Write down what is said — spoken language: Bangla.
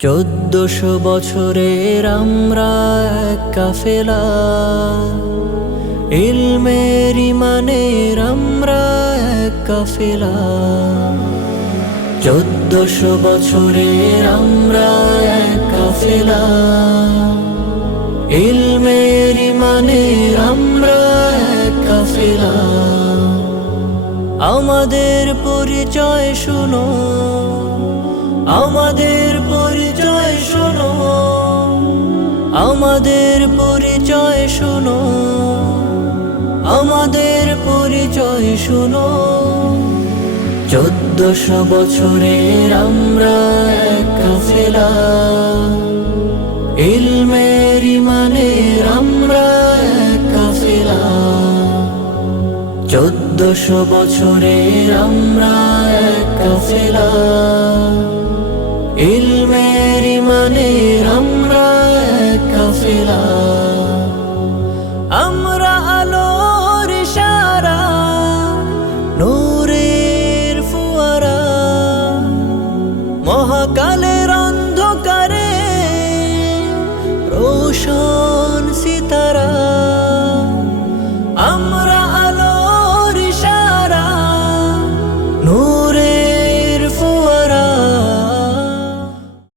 1400 বছরের আমরা এক কাফেলা, ইলমের ইমানের আমরা এক কাফেলা। 1400 বছরের আমরা এক কাফেলা, ইলমের ইমানের আমরা এক কাফেলা। আমাদের পরিচয় শুনো, আমাদের পরিচয় শুনো, আমাদের পরিচয় শুনো, আমাদের পরিচয় শুনো। 1400 বছরের আমরা এক কাফেলা, ইলমের ইমানের আমরা এক কাফেলা। 1400 বছরের আমরা এক কাফেলা, ইলমের ইমানের আমরা এক কাফেলা। আমরা আলোর ইশারা, নূরের ফুয়ারা, মহাকালের অন্ধকারে রোশন